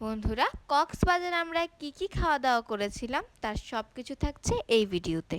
বন্ধুরা কক্সবাজার আমরা কি কি খাওয়া দাওয়া করেছিলাম তার সব কিছু থাকছে এই ভিডিওতে।